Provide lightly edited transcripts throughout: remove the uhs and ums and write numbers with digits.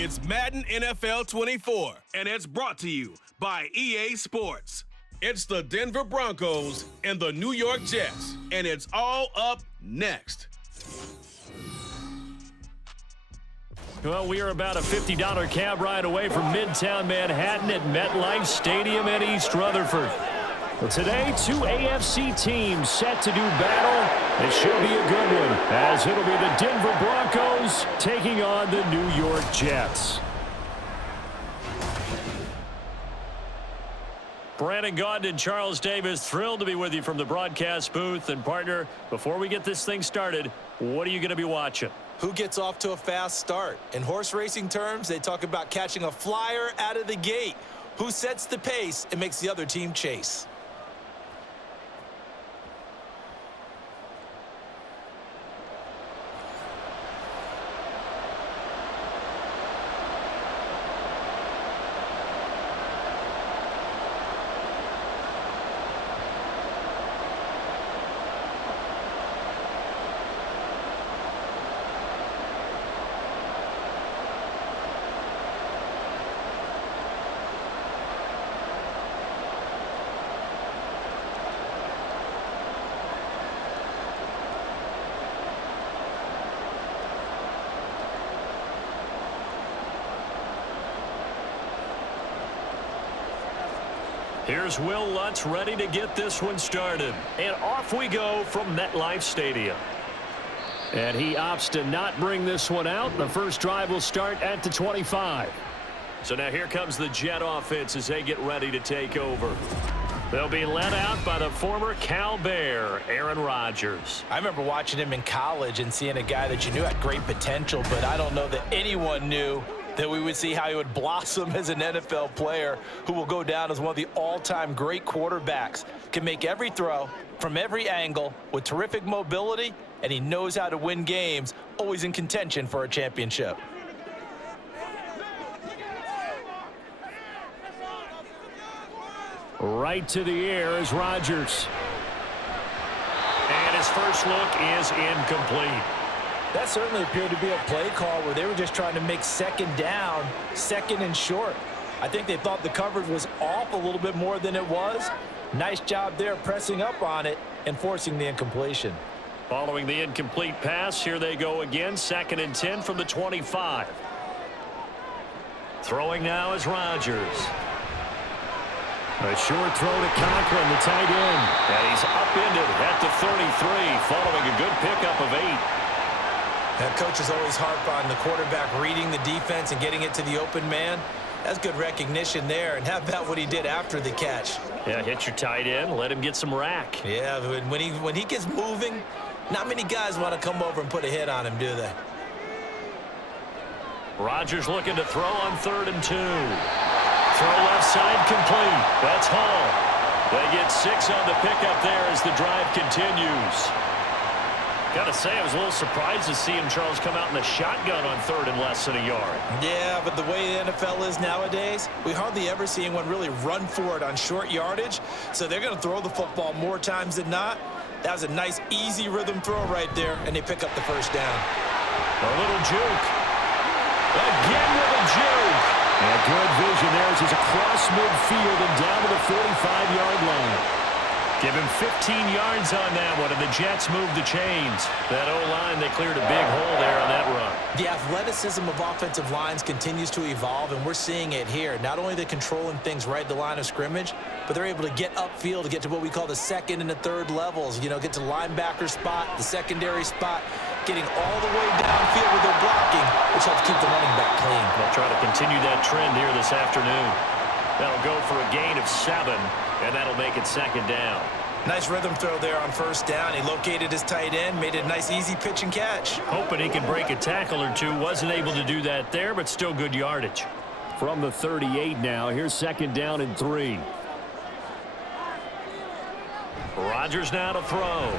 It's Madden NFL 24, and it's brought to you by EA Sports. It's the Denver Broncos and the New York Jets, and it's all up next. Well, we are about a $50 cab ride away from Midtown Manhattan at MetLife Stadium in East Rutherford. Well, today, two AFC teams set to do battle. It should be a good one, as it'll be the Denver Broncos taking on the New York Jets. Brandon Gaudin and Charles Davis, thrilled to be with you from the broadcast booth. And, partner, before we get this thing started, what are you going to be watching? Who gets off to a fast start? In horse racing terms, they talk about catching a flyer out of the gate. Who sets the pace and makes the other team chase? Here's Will Lutz ready to get this one started. And off we go from MetLife Stadium. And he opts to not bring this one out. The first drive will start at the 25. So now here comes the Jet offense as they get ready to take over. They'll be led out by the former Cal Bear, Aaron Rodgers. I remember watching him in college and seeing a guy that you knew had great potential, but I don't know that anyone knew that we would see how he would blossom as an NFL player who will go down as one of the all-time great quarterbacks. Can make every throw from every angle with terrific mobility, and he knows how to win games, always in contention for a championship. Right to the air is Rodgers. And his first look is incomplete. That certainly appeared to be a play call where they were just trying to make second down, second and short. I think they thought the coverage was off a little bit more than it was. Nice job there pressing up on it and forcing the incompletion. Following the incomplete pass, here they go again, 2nd and 10 from the 25. Throwing now is Rodgers. A short throw to Conklin, the tight end. And he's upended at the 33, following a good pickup of 8. Now, coaches always harp on the quarterback reading the defense and getting it to the open man. That's good recognition there. And how about what he did after the catch? Yeah, hit your tight end, let him get some rack. Yeah, when he gets moving, not many guys want to come over and put a hit on him, do they? Rodgers looking to throw on 3rd and 2. Throw left side complete. That's Hall. They get 6 on the pickup there as the drive continues. Gotta say, I was a little surprised to see him, Charles, come out in the shotgun on 3rd and less than a yard. Yeah, but the way the NFL is nowadays, we hardly ever see anyone really run for it on short yardage. So they're going to throw the football more times than not. That was a nice, easy rhythm throw right there, and they pick up the first down. A little juke. Again with a juke. And good vision there as he's across midfield and down to the 45-yard line. Give him 15 yards on that one, and the Jets move the chains. That O-line, they cleared a big hole there on that run. The athleticism of offensive lines continues to evolve, and we're seeing it here. Not only are they controlling things right at the line of scrimmage, but they're able to get upfield to get to what we call the 2nd and the 3rd levels. You know, get to the linebacker spot, the secondary spot, getting all the way downfield with their blocking, which helps keep the running back clean. They'll try to continue that trend here this afternoon. That'll go for a gain of 7, and that'll make it 2nd down. Nice rhythm throw there on 1st down. He located his tight end, made it a nice, easy pitch and catch. Hoping he could break a tackle or two. Wasn't able to do that there, but still good yardage. From the 38 now, here's 2nd down and 3. Rodgers now to throw.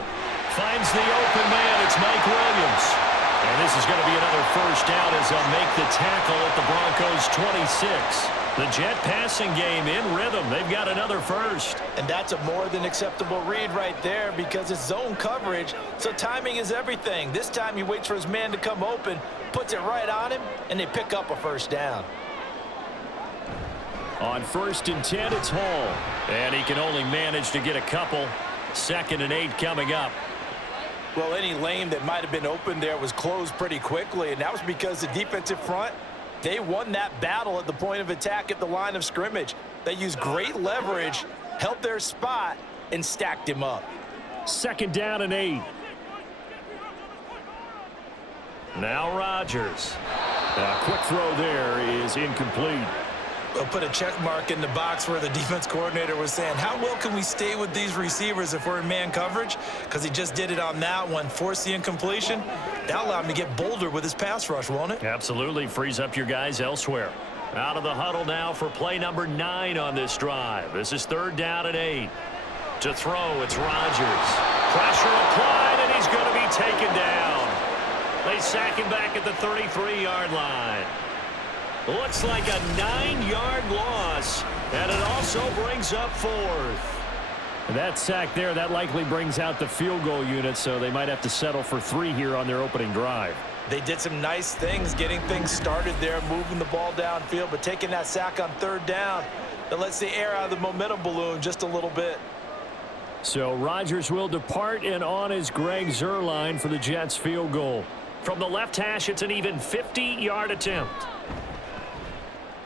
Finds the open man. It's Mike Williams. And this is going to be another first down as they'll make the tackle at the Broncos' 26. The Jet passing game in rhythm. They've got another first. And that's a more than acceptable read right there because it's zone coverage, so timing is everything. This time he waits for his man to come open, puts it right on him, and they pick up a first down. On 1st and 10, it's Hall. And he can only manage to get a couple. 2nd and 8 coming up. Well, any lane that might have been open there was closed pretty quickly, and that was because the defensive front, they won that battle at the point of attack at the line of scrimmage. They used great leverage, held their spot, and stacked him up. 2nd down and 8. Now Rodgers. A quick throw there is incomplete. We'll put a check mark in the box where the defense coordinator was saying, how well can we stay with these receivers if we're in man coverage? Because he just did it on that one, forced the incompletion. That allowed him to get bolder with his pass rush, won't it? Absolutely. Frees up your guys elsewhere. Out of the huddle now for play number 9 on this drive. This is 3rd down and 8. To throw, it's Rodgers. Pressure applied, and he's going to be taken down. They sack him back at the 33-yard line. Looks like a 9-yard loss, and it also brings up 4th. That sack there, that likely brings out the field goal unit, so they might have to settle for 3 here on their opening drive. They did some nice things getting things started there, moving the ball downfield, but taking that sack on 3rd down, that lets the air out of the momentum balloon just a little bit. So Rodgers will depart, and on is Greg Zuerlein for the Jets field goal. From the left hash, it's an even 50-yard attempt.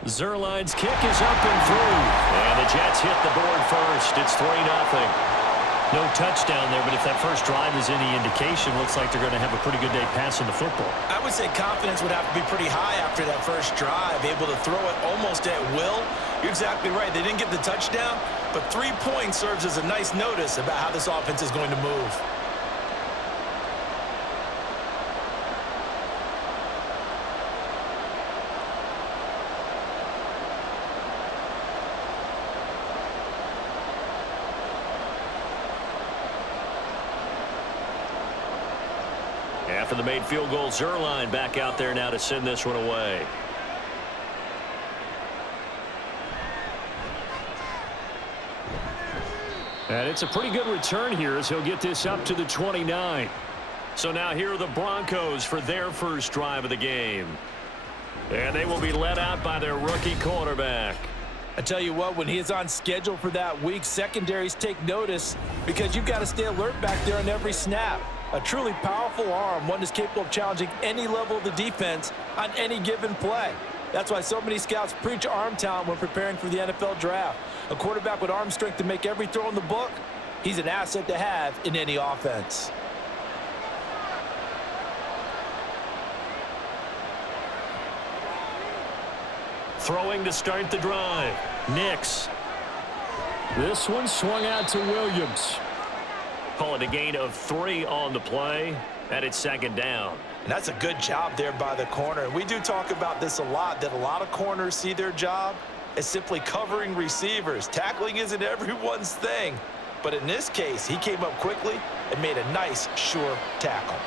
Zuerlein's kick is up and through. And the Jets hit the board first. It's 3-0. No touchdown there, but if that first drive is any indication, looks like they're going to have a pretty good day passing the football. I would say confidence would have to be pretty high after that first drive, able to throw it almost at will. You're exactly right. They didn't get the touchdown, but 3 points serves as a nice notice about how this offense is going to move. After the made field goal, Zuerlein back out there now to send this one away. And it's a pretty good return here as he'll get this up to the 29. So now here are the Broncos for their first drive of the game. And they will be led out by their rookie quarterback. I tell you what, when he is on schedule for that week, secondaries take notice because you've got to stay alert back there on every snap. A truly powerful arm, one that's capable of challenging any level of the defense on any given play. That's why so many scouts preach arm talent when preparing for the NFL draft. A quarterback with arm strength to make every throw in the book, he's an asset to have in any offense. Throwing to start the drive. Nix. This one swung out to Williams. Call it a gain of 3 on the play, and it's 2nd down. And that's a good job there by the corner. We do talk about this a lot, that a lot of corners see their job as simply covering receivers. Tackling isn't everyone's thing. But in this case, he came up quickly and made a nice, sure tackle.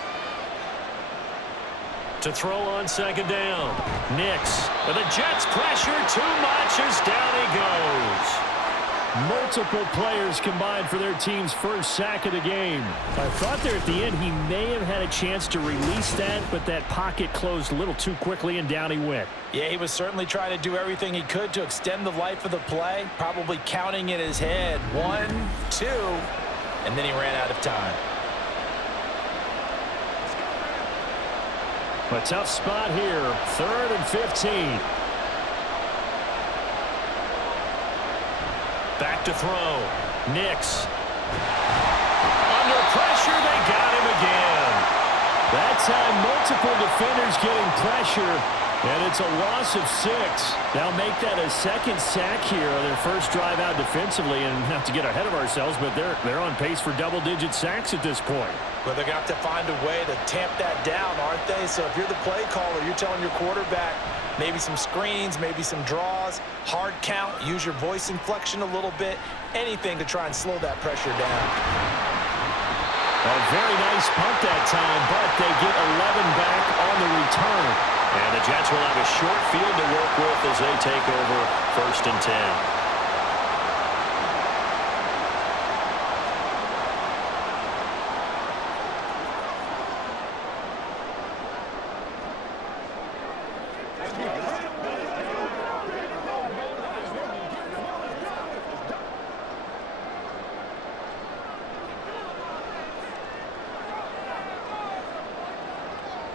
To throw on 2nd down. Nix. And the Jets pressure too much as down he goes. Multiple players combined for their team's first sack of the game. I thought there at the end he may have had a chance to release that, but that pocket closed a little too quickly and down he went. Yeah, he was certainly trying to do everything he could to extend the life of the play, probably counting in his head 1, 2, and then he ran out of time. A tough spot here, 3rd and 15. Back to throw. Nix. Under pressure, they got him again. That time, multiple defenders getting pressure, and it's a loss of 6. They'll make that a 2nd sack here on their first drive out defensively, and not to get ahead of ourselves, but they're on pace for double-digit sacks at this point. Well, they're going to have to find a way to tamp that down, aren't they? So if you're the play caller, you're telling your quarterback, maybe some screens, maybe some draws, hard count, use your voice inflection a little bit, anything to try and slow that pressure down. A very nice punt that time, but they get 11 back on the return. And the Jets Jets will have a short field to work with as they take over 1st and 10.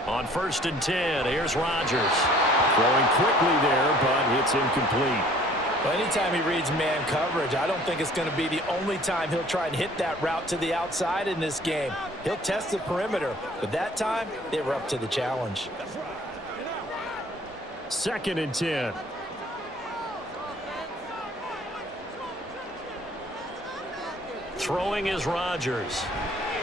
On 1st and 10, here's Rodgers. Throwing quickly there, but it's incomplete. Well, anytime he reads man coverage, I don't think it's going to be the only time he'll try and hit that route to the outside in this game. He'll test the perimeter, but that time, they were up to the challenge. 2nd and 10. Throwing is Rodgers.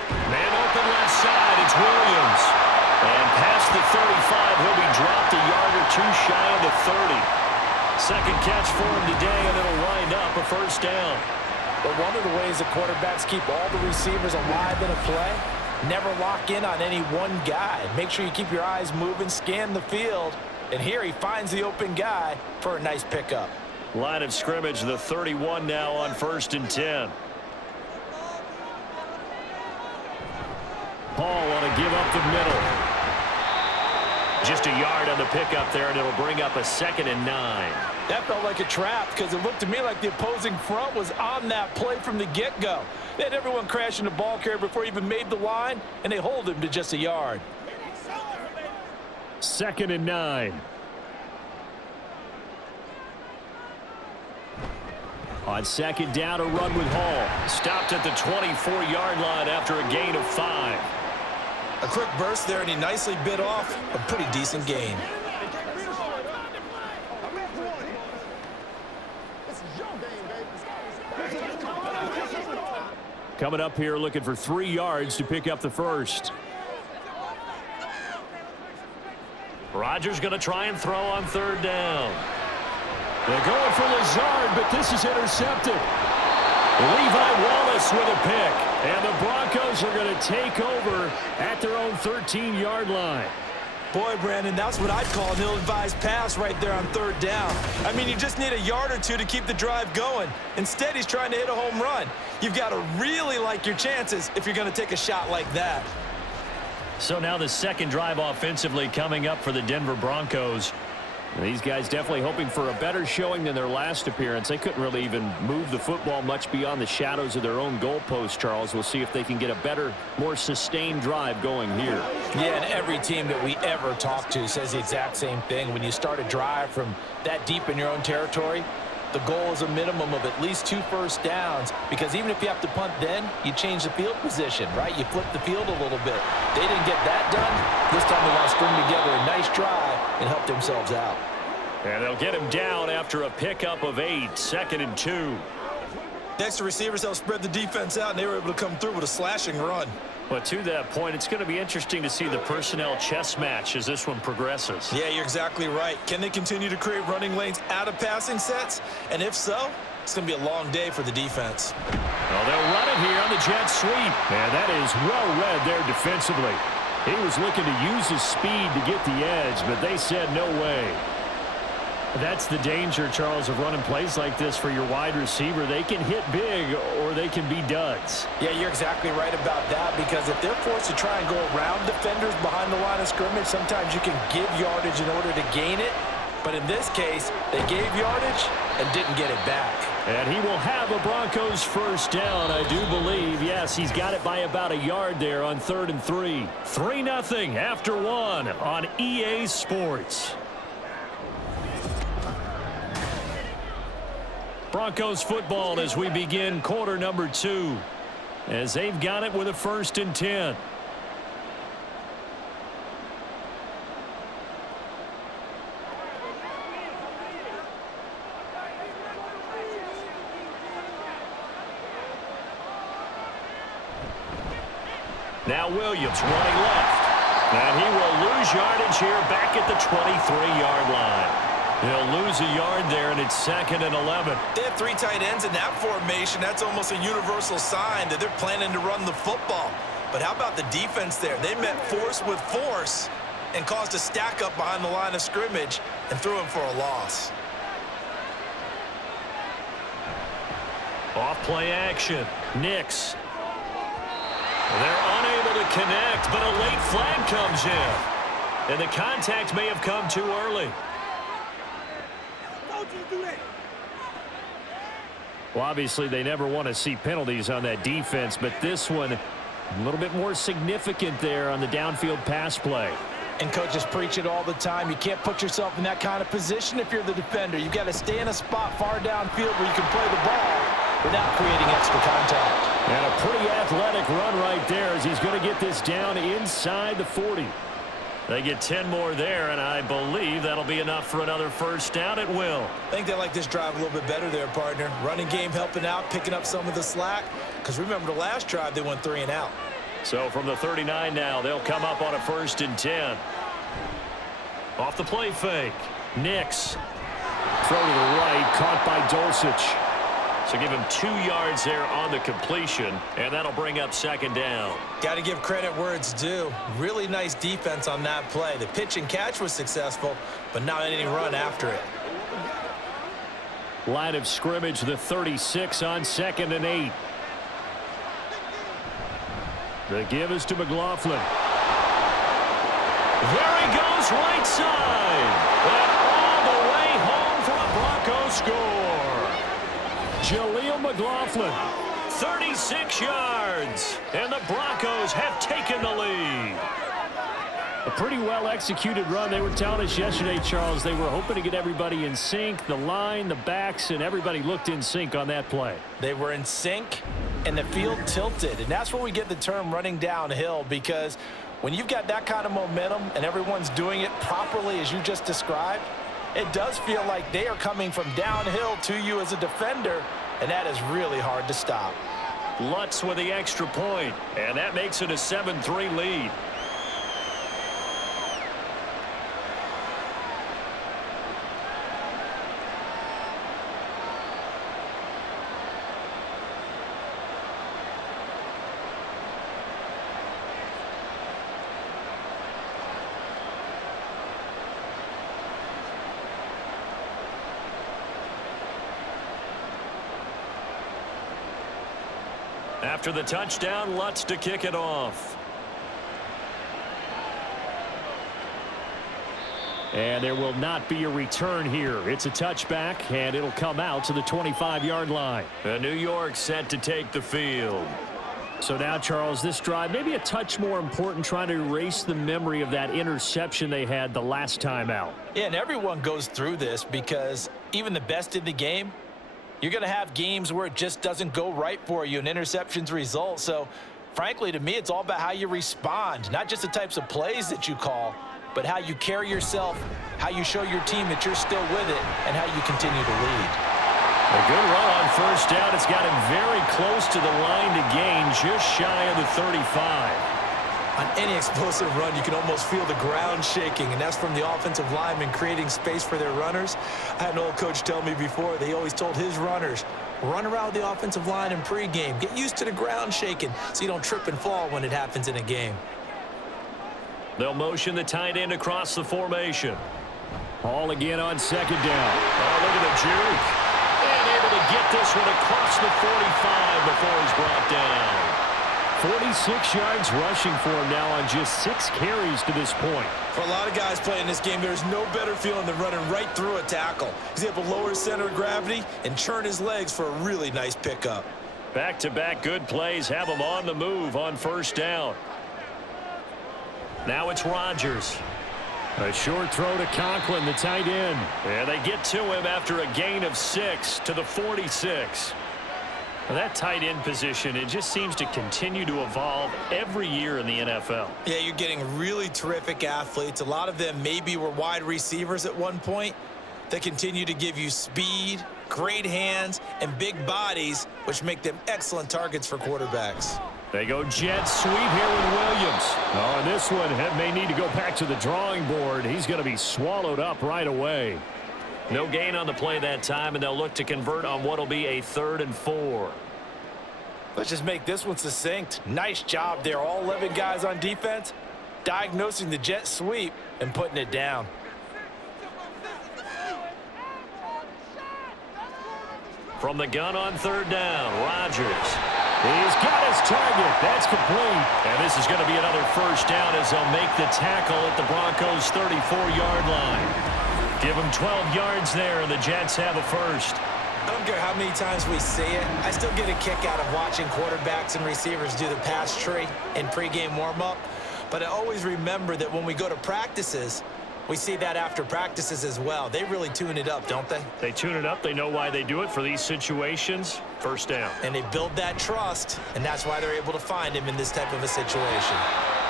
Man open left side, it's Williams. And past the 35, he'll be dropped a yard or two shy of the 30. Second catch for him today, and it'll wind up a 1st down. But one of the ways that quarterbacks keep all the receivers alive in a play, never lock in on any one guy. Make sure you keep your eyes moving, scan the field. And here he finds the open guy for a nice pickup. Line of scrimmage, the 31 now on 1st and 10. Paul want to give up the middle. Just a yard on the pickup there, and it'll bring up a 2nd and 9. That felt like a trap because it looked to me like the opposing front was on that play from the get-go. They had everyone crashing the ball carrier before he even made the line, and they hold him to just a yard. 2nd and 9. On 2nd down, a run with Hall. Stopped at the 24-yard line after a gain of 5. A quick burst there, and he nicely bit off a pretty decent gain. Coming up here looking for 3 yards to pick up the 1st. Rodgers going to try and throw on 3rd down. They're going for Lazard, but this is intercepted. Levi Wallace with a pick. And the Broncos are going to take over at their own 13-yard line. Boy, Brandon, that's what I'd call an ill-advised pass right there on 3rd down. I mean, you just need a yard or two to keep the drive going. Instead, he's trying to hit a home run. You've got to really like your chances if you're going to take a shot like that. So now the 2nd drive offensively coming up for the Denver Broncos. These guys definitely hoping for a better showing than their last appearance. They couldn't really even move the football much beyond the shadows of their own goalpost, Charles. We'll see if they can get a better, more sustained drive going here. Yeah, and every team that we ever talk to says the exact same thing. When you start a drive from that deep in your own territory, the goal is a minimum of at least 2 1st downs, because even if you have to punt then, you change the field position, right? You flip the field a little bit. They didn't get that done. This time they want to string together a nice drive and help themselves out. And they'll get him down after a pickup of 8, 2nd and 2. Next to receivers, they'll spread the defense out, and they were able to come through with a slashing run. But to that point, it's going to be interesting to see the personnel chess match as this one progresses. Yeah, you're exactly right. Can they continue to create running lanes out of passing sets? And if so, it's going to be a long day for the defense. Well, they'll run it here on the jet sweep. And that is well read there defensively. He was looking to use his speed to get the edge, but they said no way. That's the danger, Charles, of running plays like this for your wide receiver. They can hit big or they can be duds. Yeah, you're exactly right about that, because if they're forced to try and go around defenders behind the line of scrimmage, sometimes you can give yardage in order to gain it. But in this case, they gave yardage and didn't get it back. And he will have a Broncos 1st down, I do believe. Yes, he's got it by about a yard there on 3rd and 3. 3-0 after 1 on EA Sports. Broncos football as we begin quarter number 2, as they've got it with a 1st and 10. Now Williams running left. And he will lose yardage here back at the 23-yard line. He'll lose a yard there, and it's 2nd and 11. They have 3 tight ends in that formation. That's almost a universal sign that they're planning to run the football. But how about the defense there? They met force with force. and caused a stack up behind the line of scrimmage and threw him for a loss. Off play action. Nix. They're unable to connect, but a late flag comes in. And the contact may have come too early. Well, obviously, they never want to see penalties on that defense, but this one a little bit more significant there on the downfield pass play. And coaches preach it all the time. You can't put yourself in that kind of position if you're the defender. You've got to stay in a spot far downfield where you can play the ball without creating extra contact. And a pretty athletic run right there as he's going to get this down inside the 40. They get 10 more there, and I believe that'll be enough for another first down. It will. I think they like this drive a little bit better there, partner. Running game helping out, picking up some of the slack. Because remember, the last drive, they went 3 and out. So from the 39 now, they'll come up on a 1st and 10. Off the play fake. Nix. Throw to the right, caught by Dulcich. So give him 2 yards there on the completion, and that'll bring up 2nd down. Got to give credit where it's due. Really nice defense on that play. The pitch and catch was successful, but not any run after it. Line of scrimmage, the 36 on 2nd and 8. The give is to McLaughlin. There he goes, right side. And all the way home for a Broncos score. Jaleel McLaughlin, 36 yards, and the Broncos have taken the lead. A pretty well-executed run. They were telling us yesterday, Charles, they were hoping to get everybody in sync, the line, the backs, and everybody looked in sync on that play. They were in sync, and the field tilted, and that's where we get the term running downhill, because when you've got that kind of momentum and everyone's doing it properly as you just described, it does feel like they are coming from downhill to you as a defender, and that is really hard to stop. Lutz with the extra point, and that makes it a 7-3 lead. After the touchdown, Lutz to kick it off. And there will not be a return here. It's a touchback, and it'll come out to the 25-yard line. New York set to take the field. So now, Charles, this drive maybe a touch more important, trying to erase the memory of that interception they had the last time out. Yeah, and everyone goes through this because even the best in the game, you're going to have games where it just doesn't go right for you and interceptions result. So, frankly, to me, it's all about how you respond, not just the types of plays that you call, but how you carry yourself, how you show your team that you're still with it, and how you continue to lead. A good run on first down. It's got him very close to the line to gain, just shy of the 35. On any explosive run, you can almost feel the ground shaking, and that's from the offensive linemen creating space for their runners. I had an old coach tell me before, they always told his runners, run around the offensive line in pregame. Get used to the ground shaking so you don't trip and fall when it happens in a game. They'll motion the tight end across the formation. All again on 2nd down. Oh, look at the juke. And able to get this one across the 45 before he's brought down. 46 yards rushing for him now on just 6 carries to this point. For a lot of guys playing this game, there's no better feeling than running right through a tackle. He's able to lower his center of gravity and churn his legs for a really nice pickup. Back-to-back good plays have him on the move on first down. Now it's Rodgers. A short throw to Conklin, the tight end. And they get to him after a gain of 6 to the 46. Well, that tight end position, it just seems to continue to evolve every year in the NFL. Yeah, you're getting really terrific athletes. A lot of them maybe were wide receivers at one point. They continue to give you speed, great hands, and big bodies, which make them excellent targets for quarterbacks. They go jet sweep here with Williams. Oh, and this one may need to go back to the drawing board. He's going to be swallowed up right away. No gain on the play that time, and they'll look to convert on what will be a 3rd and 4. Let's just make this one succinct. Nice job there. All 11 guys on defense diagnosing the jet sweep and putting it down. From the gun on third down, Rodgers. He's got his target. That's complete. And this is going to be another first down as they'll make the tackle at the Broncos' 34-yard line. Give them 12 yards there, and the Jets have a first. I don't care how many times we see it. I still get a kick out of watching quarterbacks and receivers do the pass tree in pregame warm-up. But I always remember that when we go to practices, we see that after practices as well. They really tune it up, don't they? They tune it up. They know why they do it for these situations. First down. And they build that trust, and that's why they're able to find him in this type of a situation.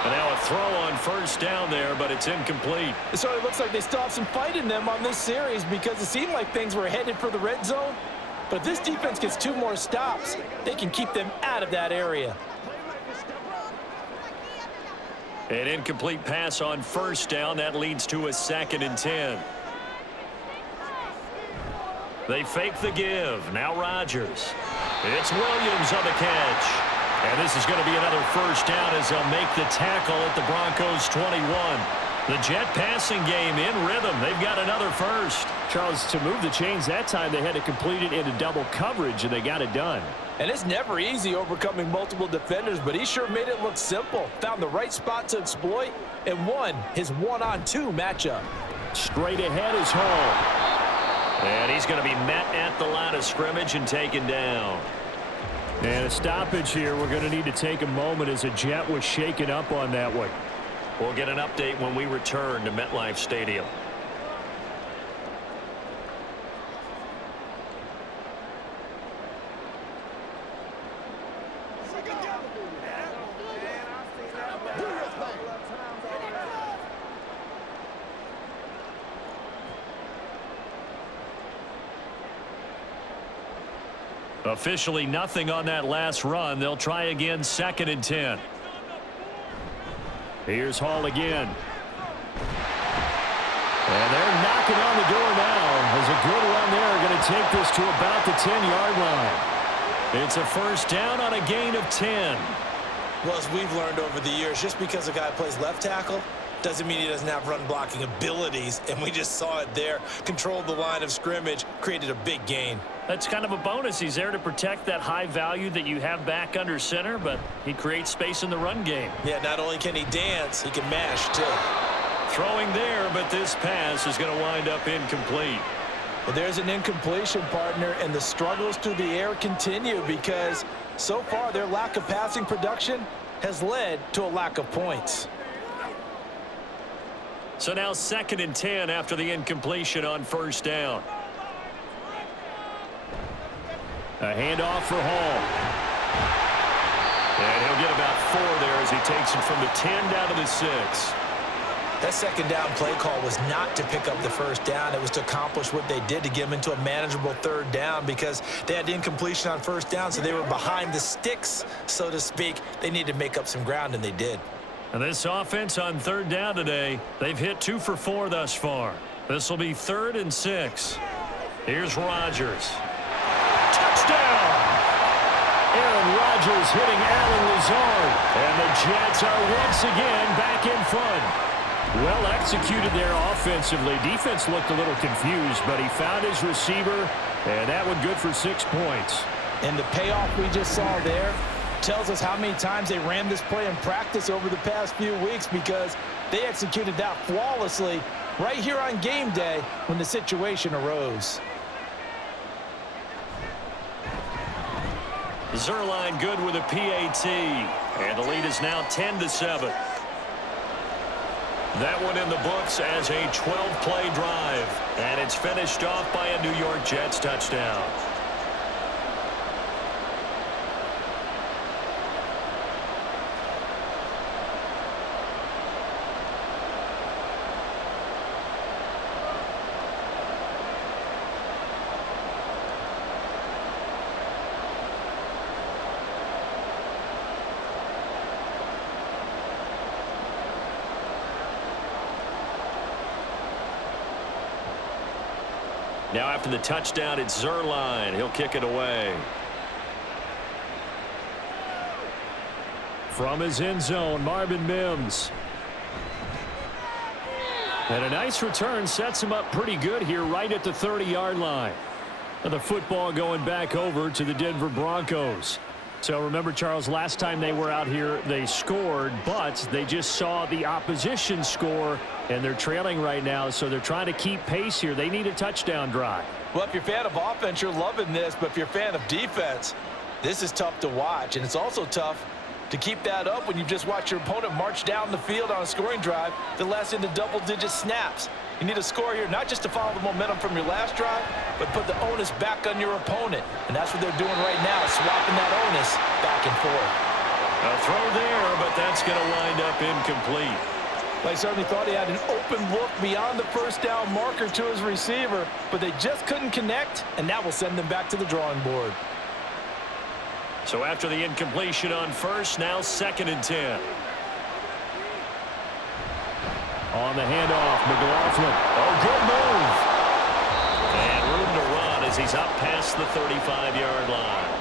And now a throw on first down there, but it's incomplete. So it looks like they still have some fight in them on this series because it seemed like things were headed for the red zone. But if this defense gets 2 more stops, they can keep them out of that area. An incomplete pass on first down. That leads to a 2nd and 10. They fake the give. Now Rodgers. It's Williams on the catch. And this is going to be another first down as they'll make the tackle at the Broncos' 21. The Jet passing game in rhythm. They've got another first. Charles, to move the chains that time, they had to complete it into double coverage, and they got it done. And it's never easy overcoming multiple defenders, but he sure made it look simple. Found the right spot to exploit and won his 1-on-2 matchup. Straight ahead is Hall. And he's going to be met at the line of scrimmage and taken down. And a stoppage here. We're going to need to take a moment as a Jet was shaken up on that one. We'll get an update when we return to MetLife Stadium. Officially nothing on that last run. They'll try again, 2nd and 10. Here's Hall again. And they're knocking on the door now. There's a good run there. Going to take this to about the 10-yard line. It's a first down on a gain of 10. Well, as we've learned over the years, just because a guy plays left tackle doesn't mean he doesn't have run blocking abilities, and we just saw it there. Controlled the line of scrimmage, created a big gain. That's kind of a bonus. He's there to protect that high value that you have back under center, but he creates space in the run game. Yeah, not only can he dance, he can mash, too. Throwing there, but this pass is going to wind up incomplete. Well, there's an incompletion, partner, and the struggles through the air continue because so far their lack of passing production has led to a lack of points. So now 2nd and 10 after the incompletion on first down. A handoff for Hall. And he'll get about 4 there as he takes it from the 10 down to the 6. That 2nd down play call was not to pick up the first down. It was to accomplish what they did to get them into a manageable 3rd down because they had incompletion on first down, so they were behind the sticks, so to speak. They needed to make up some ground, and they did. And this offense on 3rd down today, they've hit 2 for 4 thus far. This will be 3rd and 6. Here's Rodgers. Touchdown! Aaron Rodgers hitting Allen Lazard. And the Jets are once again back in front. Well executed there offensively. Defense looked a little confused, but he found his receiver, and that one good for 6 points. And the payoff we just saw there tells us how many times they ran this play in practice over the past few weeks because they executed that flawlessly right here on game day when the situation arose. Zerline good with a PAT, and the lead is now 10-7. That one in the books as a 12-play drive, and it's finished off by a New York Jets touchdown. Now after the touchdown, it's Zerline. He'll kick it away. From his end zone, Marvin Mims. And a nice return sets him up pretty good here right at the 30-yard line. And the football going back over to the Denver Broncos. So remember, Charles, last time they were out here, they scored, but they just saw the opposition score, and they're trailing right now, so they're trying to keep pace here. They need a touchdown drive. Well, if you're a fan of offense, you're loving this, but if you're a fan of defense, this is tough to watch, and it's also tough to keep that up when you just watch your opponent march down the field on a scoring drive that lasts into double-digit snaps. You need a score here, not just to follow the momentum from your last drive, but put the onus back on your opponent. And that's what they're doing right now, swapping that onus back and forth. A throw there, but that's going to wind up incomplete. They certainly thought he had an open look beyond the first down marker to his receiver, but they just couldn't connect, and that will send them back to the drawing board. So after the incompletion on first, now 2nd and 10. On the handoff, McLaughlin. Oh, good move. And room to run as he's up past the 35-yard line.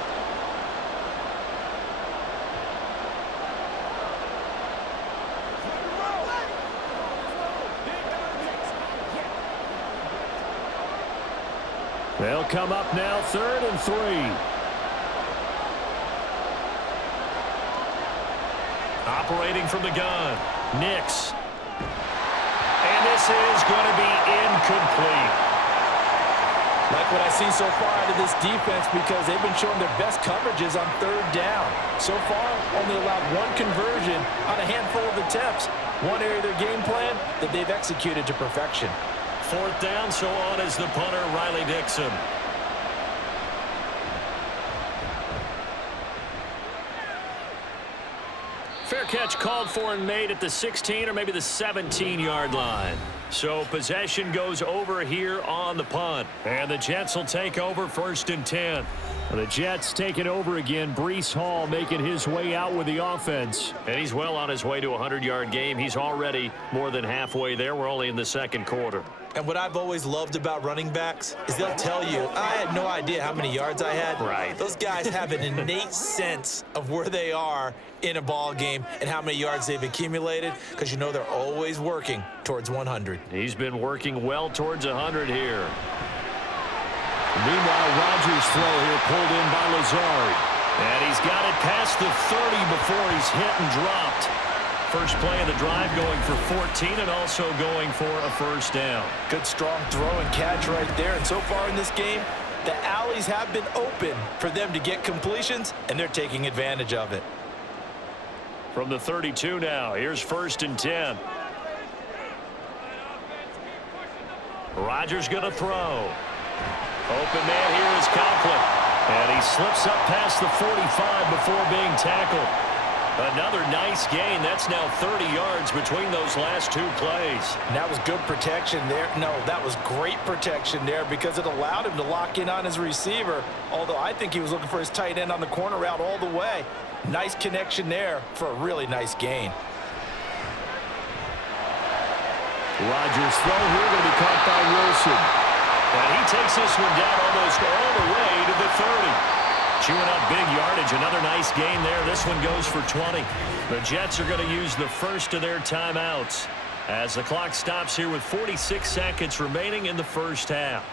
They'll come up now 3rd and 3. Operating from the gun, Nix. And this is going to be incomplete. Like what I've seen so far out of this defense, because they've been showing their best coverages on 3rd down. So far, only allowed 1 conversion on a handful of attempts. One area of their game plan that they've executed to perfection. 4th down, so on is the punter, Riley Dixon. Fair catch called for and made at the 16 or maybe the 17-yard line. So possession goes over here on the punt. And the Jets will take over 1st and 10. The Jets taking over again. Breece Hall making his way out with the offense. And he's well on his way to a 100-yard game. He's already more than halfway there. We're only in the 2nd quarter. And what I've always loved about running backs is they'll tell you, I had no idea how many yards I had. Right. Those guys have an innate sense of where they are in a ball game and how many yards they've accumulated, because you know they're always working towards 100. He's been working well towards 100 here. Meanwhile, Rodgers' throw here pulled in by Lazard. And he's got it past the 30 before he's hit and dropped. First play of the drive going for 14 and also going for a 1st down. Good strong throw and catch right there. And so far in this game, the alleys have been open for them to get completions, and they're taking advantage of it. From the 32 now, here's 1st and 10. Rodgers going to throw. Open man here is Conklin. And he slips up past the 45 before being tackled. Another nice gain. That's now 30 yards between those last 2 plays. And that was good protection there. No, that was great protection there because it allowed him to lock in on his receiver, although I think he was looking for his tight end on the corner route all the way. Nice connection there for a really nice gain. Rodgers' throw here going to be caught by Wilson. And he takes this one down almost all the way to the 30. Chewing up big yardage. Another nice gain there. This one goes for 20. The Jets are going to use the first of their timeouts as the clock stops here with 46 seconds remaining in the 1st half.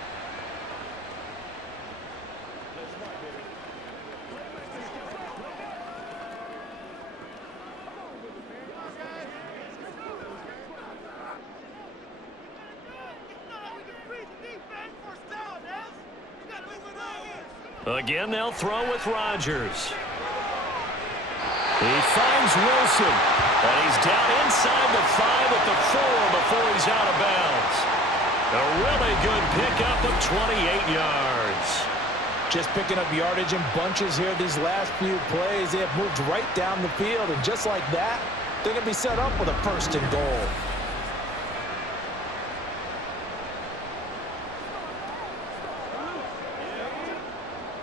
Again, they'll throw with Rodgers. He finds Wilson. And he's down inside the 5 at the 4 before he's out of bounds. A really good pickup of 28 yards. Just picking up yardage in bunches here these last few plays. They have moved right down the field, and just like that, they're going to be set up with a 1st and goal.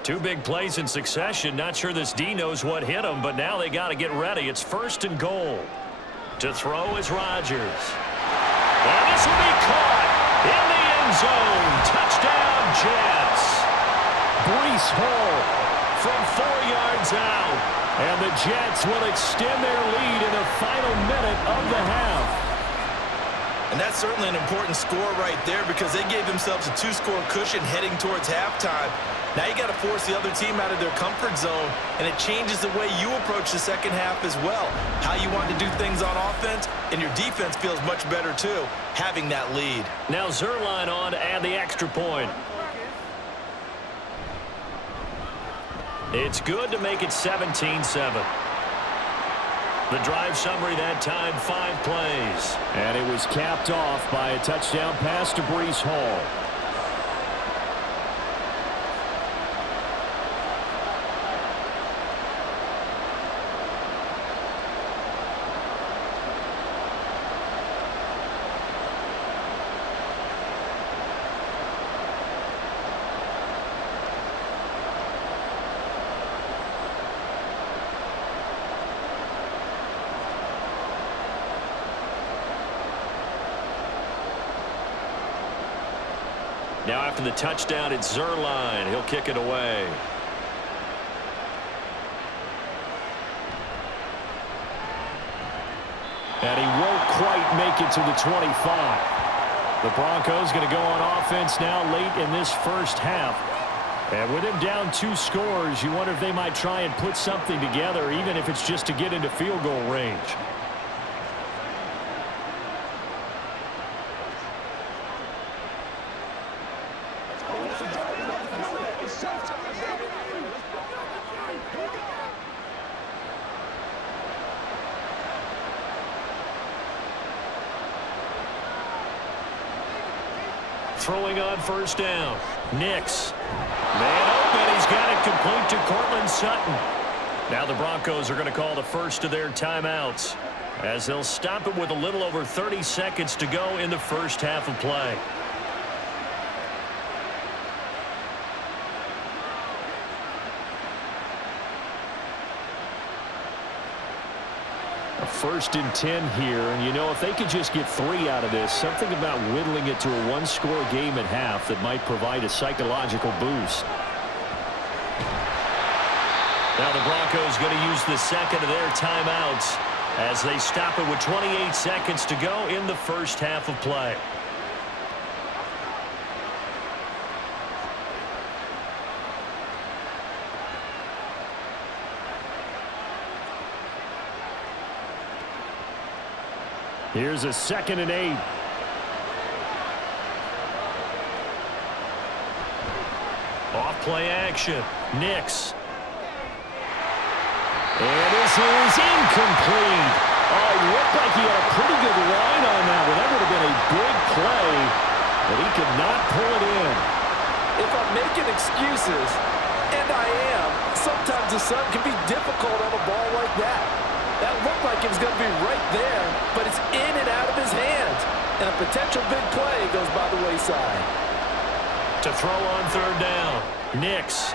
Two big plays in succession. Not sure this D knows what hit him, but now they got to get ready. It's 1st and goal. To throw is Rodgers. And this will be caught in the end zone. Touchdown, Jets. Breece Hall from 4 yards out. And the Jets will extend their lead in the final minute of the half. And that's certainly an important score right there because they gave themselves a 2-score cushion heading towards halftime. Now you got to force the other team out of their comfort zone, and it changes the way you approach the second half as well. How you want to do things on offense, and your defense feels much better too, having that lead. Now Zuerlein on to add the extra point. It's good to make it 17-7. The drive summary that time, 5 plays. And it was capped off by a touchdown pass to Breece Hall. Now after the touchdown, it's Zuerlein. He'll kick it away. And he won't quite make it to the 25. The Broncos going to go on offense now late in this first half. And with him down 2 scores, you wonder if they might try and put something together, even if it's just to get into field goal range. Throwing on first down. Nix. Man open. He's got it complete to Cortland Sutton. Now the Broncos are going to call the first of their timeouts as they'll stop it with a little over 30 seconds to go in the first half of play. First and 10 here, and you know, if they could just get 3 out of this, something about whittling it to a 1-score game at half that might provide a psychological boost. Now the Broncos going to use the second of their timeouts as they stop it with 28 seconds to go in the first half of play. Here's a 2nd and 8. Off play action. Nix. And this is incomplete. Oh, it looked like he had a pretty good line on that one. That would have been a big play, but he could not pull it in. If I'm making excuses, and I am, sometimes the sun can be difficult on a ball like that. That looked like it was going to be right there, but it's in and out of his hands. And a potential big play goes by the wayside. To throw on third down. Nix.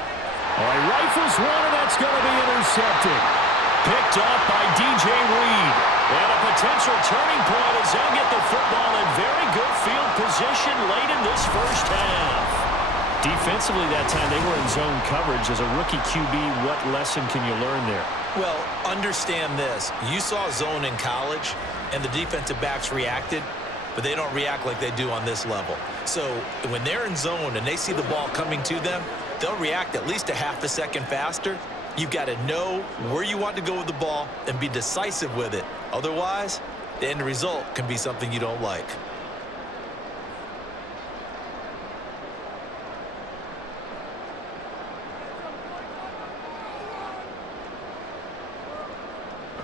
All right, rifles one, and that's going to be intercepted. Picked up by DJ Reed. And a potential turning point as they'll get the football in very good field position late in this first half. Defensively that time, they were in zone coverage. As a rookie QB, what lesson can you learn there? Well, understand this. You saw zone in college, and the defensive backs reacted, but they don't react like they do on this level. So when they're in zone and they see the ball coming to them, they'll react at least a half a second faster. You've got to know where you want to go with the ball and be decisive with it. Otherwise, the end result can be something you don't like.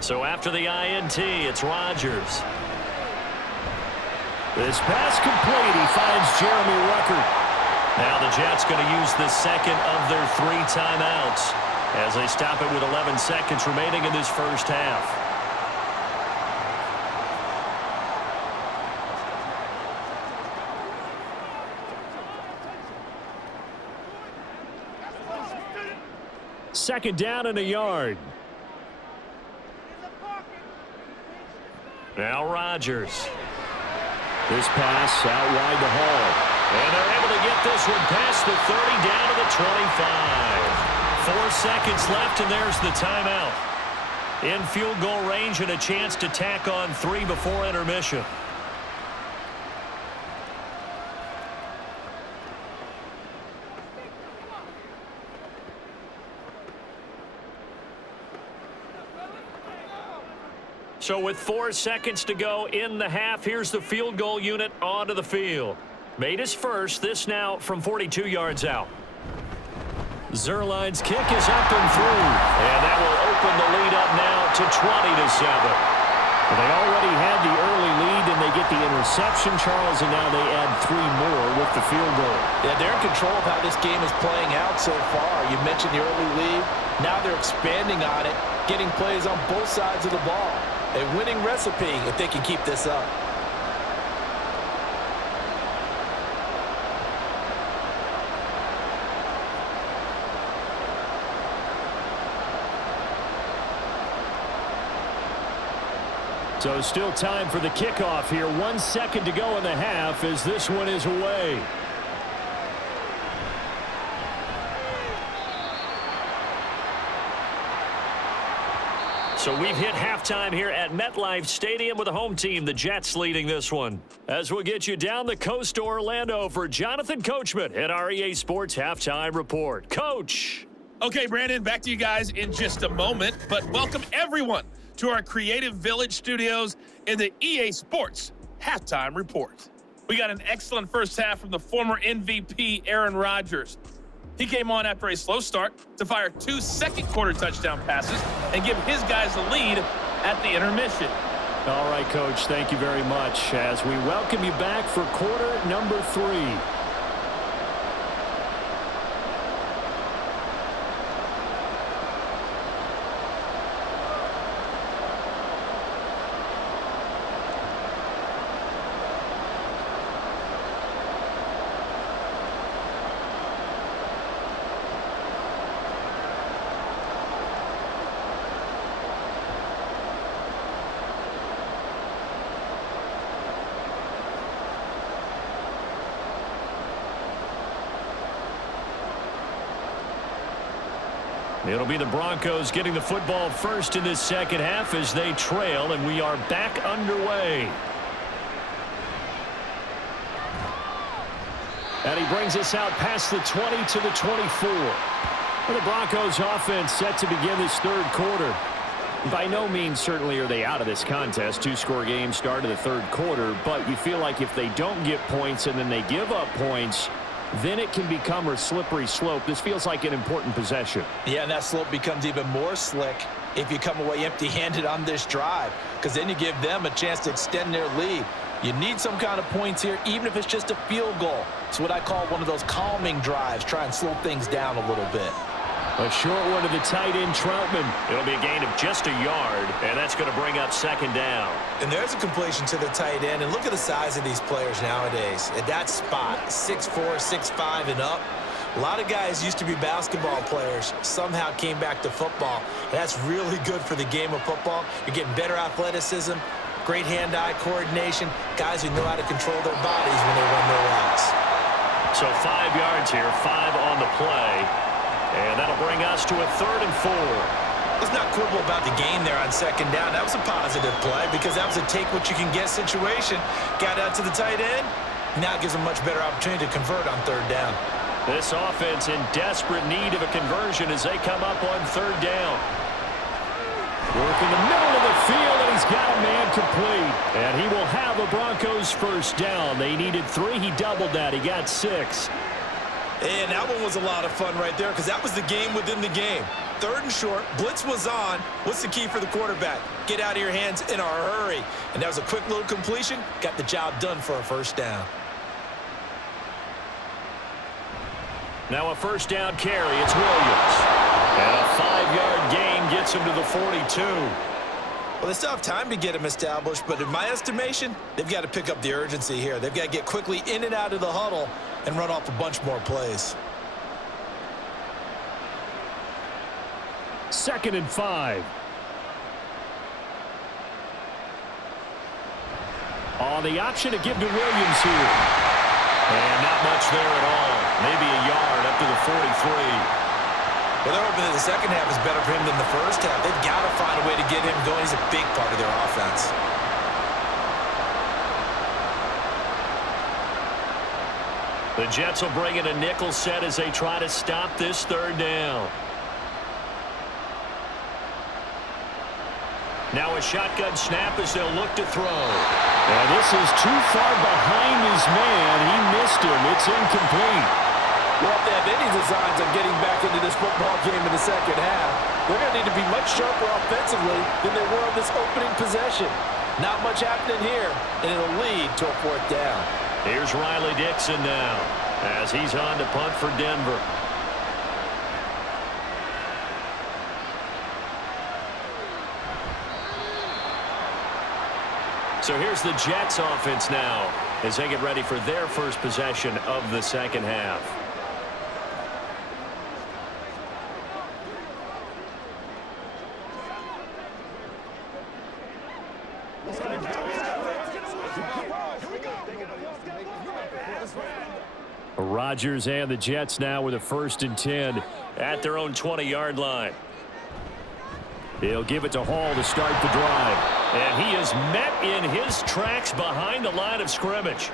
So after the INT, it's Rodgers. This pass complete. He finds Jeremy Ruckert. Now the Jets going to use the second of their 3 timeouts as they stop it with 11 seconds remaining in this first half. Second down and a yard. Now Rodgers. This pass out wide to Hall. And they're able to get this one past the 30 down to the 25. 4 seconds left, and there's the timeout. In field goal range and a chance to tack on 3 before intermission. So with 4 seconds to go in the half, here's the field goal unit onto the field. Made his first, this now from 42 yards out. Zerline's kick is up and through, and that will open the lead up now to 20-7. Well, they already had the early lead, and they get the interception, Charles, and now they add 3 more with the field goal. Yeah, they're in control of how this game is playing out so far. You mentioned the early lead. Now they're expanding on it, getting plays on both sides of the ball. A winning recipe if they can keep this up. So still time for the kickoff here. 1 second to go in the half as this one is away. So we've hit halftime here at MetLife Stadium with the home team, the Jets, leading this one. As we'll get you down the coast to Orlando for Jonathan Coachman at our EA Sports Halftime Report. Coach. Okay, Brandon, back to you guys in just a moment, but welcome everyone to our Creative Village studios in the EA Sports Halftime Report. We got an excellent first half from the former MVP Aaron Rodgers. He came on after a slow start to fire 2 second-quarter touchdown passes and give his guys the lead at the intermission. All right, Coach, thank you very much as we welcome you back for quarter number 3. It'll be the Broncos getting the football first in this second half as they trail, and we are back underway. And he brings us out past the 20 to the 24. Well, the Broncos offense set to begin this third quarter. By no means certainly are they out of this contest. 2-score game start of the third quarter, but you feel like if they don't get points and then they give up points, then it can become a slippery slope. This feels like an important possession. Yeah, and that slope becomes even more slick if you come away empty-handed on this drive, because then you give them a chance to extend their lead. You need some kind of points here, even if it's just a field goal. It's what I call one of those calming drives. Try and slow things down a little bit. A short one to the tight end, Troutman. It'll be a gain of just a yard, and that's going to bring up second down. And there's a completion to the tight end. And look at the size of these players nowadays. At that spot, 6'4", 6'5", and up. A lot of guys used to be basketball players, somehow came back to football. And that's really good for the game of football. You're getting better athleticism, great hand-eye coordination, guys who know how to control their bodies when they run their routes. So 5 yards here, 5 on the play. And that'll bring us to a 3rd and 4. Let's not quibble about the game there on second down. That was a positive play because that was a take-what-you-can-get situation. Got out to the tight end. Now it gives them a much better opportunity to convert on 3rd down. This offense in desperate need of a conversion as they come up on 3rd down. Work in the middle of the field, and he's got a man complete. And he will have a Broncos first down. They needed 3. He doubled that. He got 6. And that one was a lot of fun right there because that was the game within the game. 3rd and short, blitz was on. What's the key for the quarterback? Get out of your hands in a hurry. And that was a quick little completion. Got the job done for a first down. Now a first down carry. It's Williams. And a 5-yard gain gets him to the 42. Well, they still have time to get him established, but in my estimation, they've got to pick up the urgency here. They've got to get quickly in and out of the huddle and run off a bunch more plays. 2nd and 5. On the option to give to Williams here. And not much there at all. Maybe a yard up to the 43. Well, they're hoping that the second half is better for him than the first half. They've got to find a way to get him going. He's a big part of their offense. The Jets will bring in a nickel set as they try to stop this 3rd down. Now a shotgun snap as they'll look to throw. And this is too far behind his man. He missed him. It's incomplete. Well, if they have any designs on getting back into this football game in the second half, they're going to need to be much sharper offensively than they were on this opening possession. Not much happening here, and it'll lead to a 4th down. Here's Riley Dixon now as he's on to punt for Denver. So here's the Jets offense now as they get ready for their first possession of the second half. Rodgers and the Jets now with a 1st and 10 at their own 20-yard line. He'll give it to Hall to start the drive. And he is met in his tracks behind the line of scrimmage.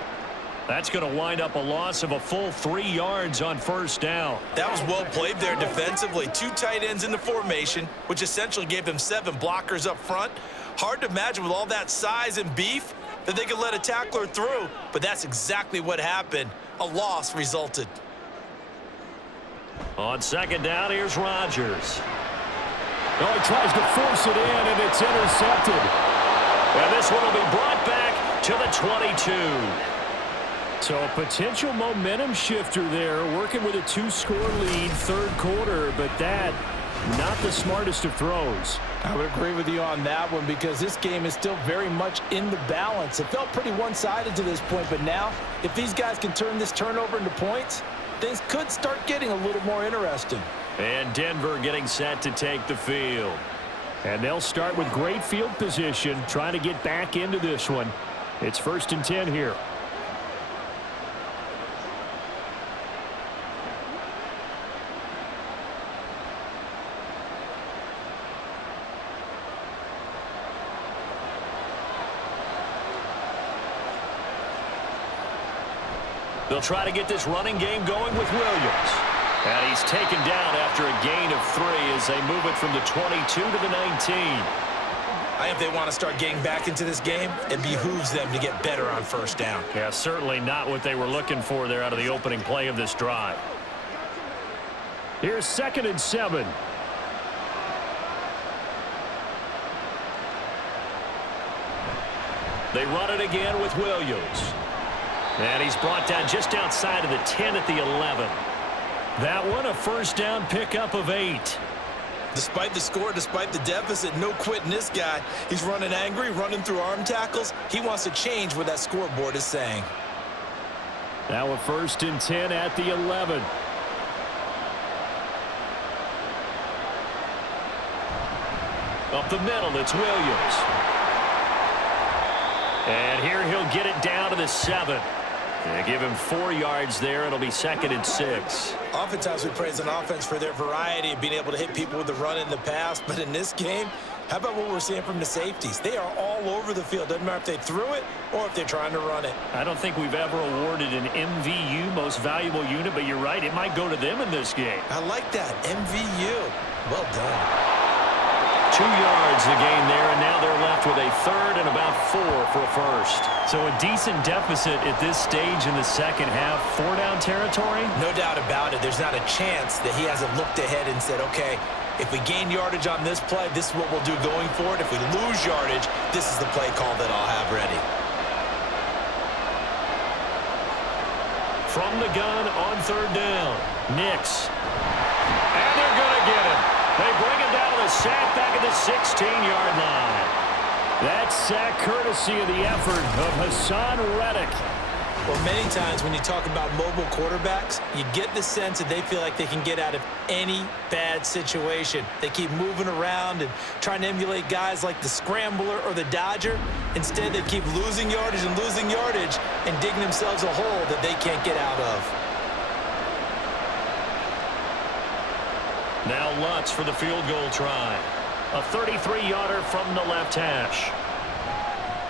That's going to wind up a loss of a full 3 yards on 1st down. That was well played there defensively. 2 tight ends in the formation, which essentially gave them 7 blockers up front. Hard to imagine with all that size and beef that they could let a tackler through, but that's exactly what happened. A loss resulted. On 2nd down, here's Rodgers. Oh, he tries to force it in, and it's intercepted. And this one will be brought back to the 22. So a potential momentum shifter there, working with a 2-score lead, 3rd quarter, but that, not the smartest of throws. I would agree with you on that one because this game is still very much in the balance. It felt pretty one-sided to this point, but now, if these guys can turn this turnover into points, things could start getting a little more interesting. And Denver getting set to take the field. And they'll start with great field position, trying to get back into this one. It's 1st and 10 here. They'll try to get this running game going with Williams. And he's taken down after a gain of 3 as they move it from the 22 to the 19. I think if they want to start getting back into this game, it behooves them to get better on 1st down. Yeah, certainly not what they were looking for there out of the opening play of this drive. Here's 2nd and 7. They run it again with Williams. And he's brought down just outside of the 10 at the 11. That one a 1st down pickup of 8. Despite the score, despite the deficit, no quitting this guy. He's running angry, running through arm tackles. He wants to change what that scoreboard is saying. Now a 1st and 10 at the 11. Up the middle, it's Williams. And here he'll get it down to the 7. They give him 4 yards there. It'll be 2nd and 6. Oftentimes we praise an offense for their variety of being able to hit people with the run in the pass. But in this game, how about what we're seeing from the safeties? They are all over the field. Doesn't matter if they threw it or if they're trying to run it. I don't think we've ever awarded an MVU, most valuable unit, but you're right. It might go to them in this game. I like that. MVU. Well done. 2 yards the gain there, and now they're left with a 3rd and about 4 for a 1st. So a decent deficit at this stage in the second half. 4-down territory? No doubt about it. There's not a chance that he hasn't looked ahead and said, okay, if we gain yardage on this play, this is what we'll do going forward. If we lose yardage, this is the play call that I'll have ready. From the gun on 3rd down, Nix. And they're going to get him. They bring him down to the sack back at the 16-yard line. That sack courtesy of the effort of Hassan Reddick. Well, many times when you talk about mobile quarterbacks, you get the sense that they feel like they can get out of any bad situation. They keep moving around and trying to emulate guys like the Scrambler or the Dodger. Instead, they keep losing yardage and digging themselves a hole that they can't get out of. Now Lutz for the field goal try. A 33-yarder from the left hash.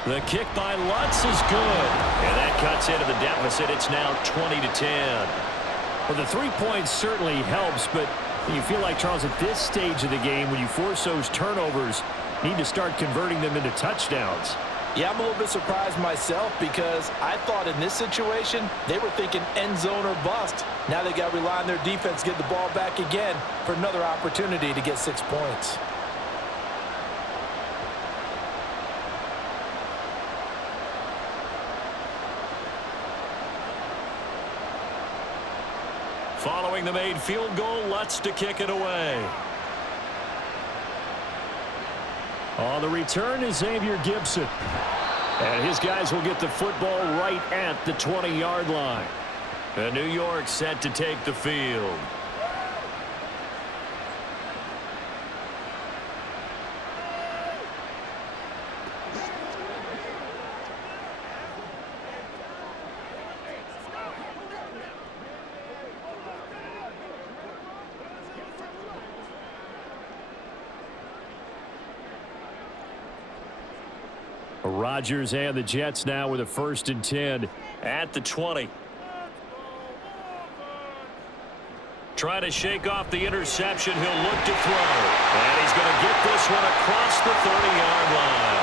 The kick by Lutz is good. And that cuts into the deficit. It's now 20-10. Well, the 3 points certainly helps, but you feel like, Charles, at this stage of the game, when you force those turnovers, Need to start converting them into touchdowns. Yeah, I'm a little bit surprised myself because I thought in this situation they were thinking end zone or bust. Now they got to rely on their defense to get the ball back again for another opportunity to get 6 points. Following the made field goal, Lutz to kick it away. On the return is Xavier Gibson. And his guys will get the football right at the 20-yard line. And New York set to take the field. Rodgers and the Jets now with a 1st and 10 at the 20. Try to shake off the interception. He'll look to throw. And he's going to get this one across the 30-yard line.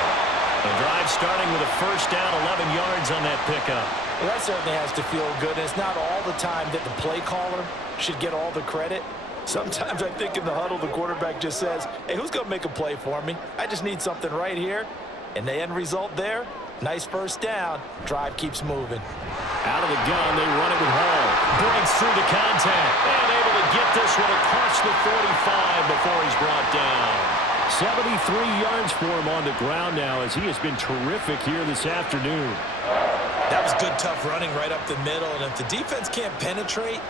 The drive starting with a 1st down, 11 yards on that pickup. Well, that certainly has to feel good. And it's not all the time that the play caller should get all the credit. Sometimes I think in the huddle, the quarterback just says, hey, who's going to make a play for me? I just need something right here. And the end result there, nice 1st down. Drive keeps moving. Out of the gun, they run it with Hall. Breaks through the contact. And able to get this one across the 45 before he's brought down. 73 yards for him on the ground now as he has been terrific here this afternoon. That was good, tough running right up the middle. And if the defense can't penetrate